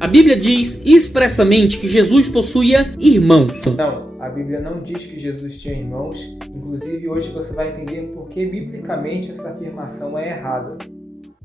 A Bíblia diz expressamente que Jesus possuía irmãos. Não, a Bíblia não diz que Jesus tinha irmãos. Inclusive, hoje você vai entender por que biblicamente essa afirmação é errada.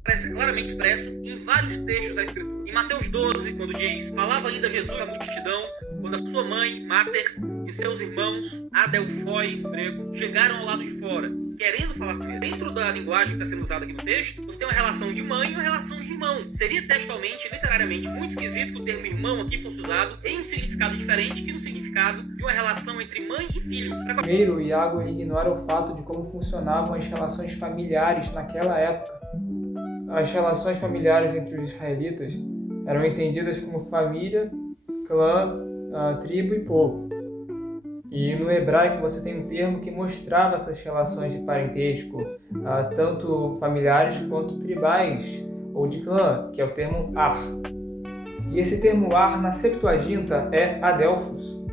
Parece claramente expresso em vários textos da Escritura. Em Mateus 12, quando diz: falava ainda Jesus à multidão, quando a sua mãe, Mater, e seus irmãos, Adelfoi, no grego, chegaram ao lado de fora, querendo falar com ele. Dentro da linguagem que está sendo usada aqui no texto, você tem uma relação de mãe e uma relação de irmão. Seria textualmente, literariamente, muito esquisito que o termo irmão aqui fosse usado em um significado diferente que no significado de uma relação entre mãe e filho. Primeiro, Iago ignora o fato de como funcionavam as relações familiares naquela época. As relações familiares entre os israelitas eram entendidas como família, clã, tribo e povo. E no hebraico você tem um termo que mostrava essas relações de parentesco, tanto familiares quanto tribais, ou de clã, que é o termo ar. E esse termo ar na Septuaginta é Adelphos,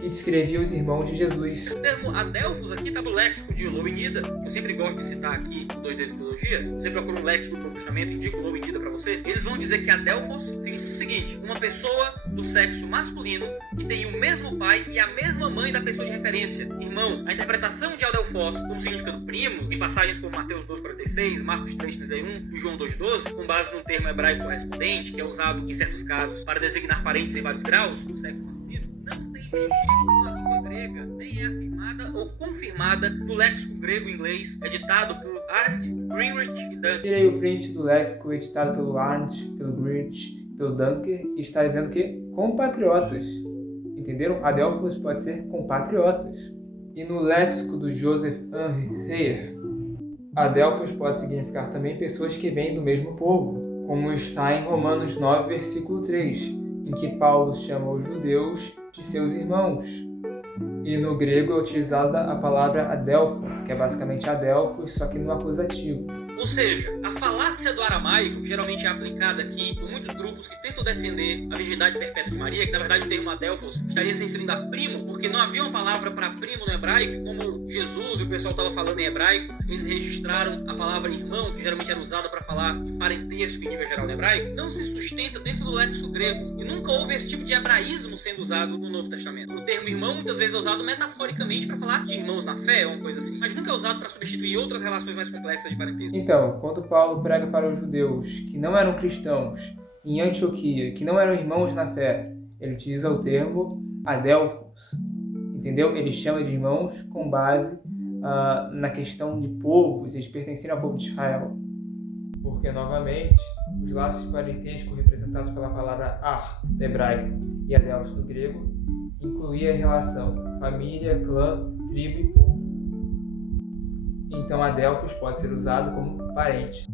que descrevia os irmãos de Jesus. O termo Adelphos aqui está no léxico de Low-Nida, que eu sempre gosto de citar aqui no 2D de Teologia. Você procura um léxico do Novo Testamento, indico Low-Nida para você. Eles vão dizer que Adelphos significa o seguinte: uma pessoa do sexo masculino que tem o mesmo pai e a mesma mãe da pessoa de referência, irmão. A interpretação de Adelphos como significando primos, em passagens como Mateus 2,46, Marcos 3,31 e João 2,12, com base num termo hebraico correspondente, que é usado em certos casos para designar parentes em vários graus do sexo masculino, não tem registro na língua grega, nem é afirmada ou confirmada no léxico grego-inglês editado por Arndt, Greenrich e Dunker. Tirei o print do léxico editado pelo Arndt, pelo Greenrich, pelo Dunker, e está dizendo que compatriotas. Entenderam? Adelphos pode ser compatriotas. E no léxico do Joseph Henry Heyer, Adelphos pode significar também pessoas que vêm do mesmo povo, como está em Romanos 9, versículo 3, em que Paulo chama os judeus de seus irmãos. E no grego é utilizada a palavra adelphon, que é basicamente adelphos, só que no acusativo. Ou seja, a falácia do aramaico, que geralmente é aplicada aqui por muitos grupos que tentam defender a virgindade perpétua de Maria, que na verdade o termo Adelphos estaria se referindo a primo, porque não havia uma palavra para primo no hebraico, como Jesus e o pessoal estava falando em hebraico, eles registraram a palavra irmão, que geralmente era usada para falar de parentesco em nível geral no hebraico, não se sustenta dentro do léxico grego, e nunca houve esse tipo de hebraísmo sendo usado no Novo Testamento. O termo irmão muitas vezes é usado metaforicamente para falar de irmãos na fé, ou uma coisa assim, mas nunca é usado para substituir outras relações mais complexas de parentesco. Então, quando Paulo prega para os judeus que não eram cristãos em Antioquia, que não eram irmãos na fé, ele utiliza o termo adelphos, entendeu? Ele chama de irmãos com base na questão de povos, eles pertencerem ao povo de Israel. Porque, novamente, os laços de parentesco representados pela palavra ar, do hebraico, e adelphos, do grego, incluía a relação família, clã, tribo e povo. Então, adelphos pode ser usado como parente.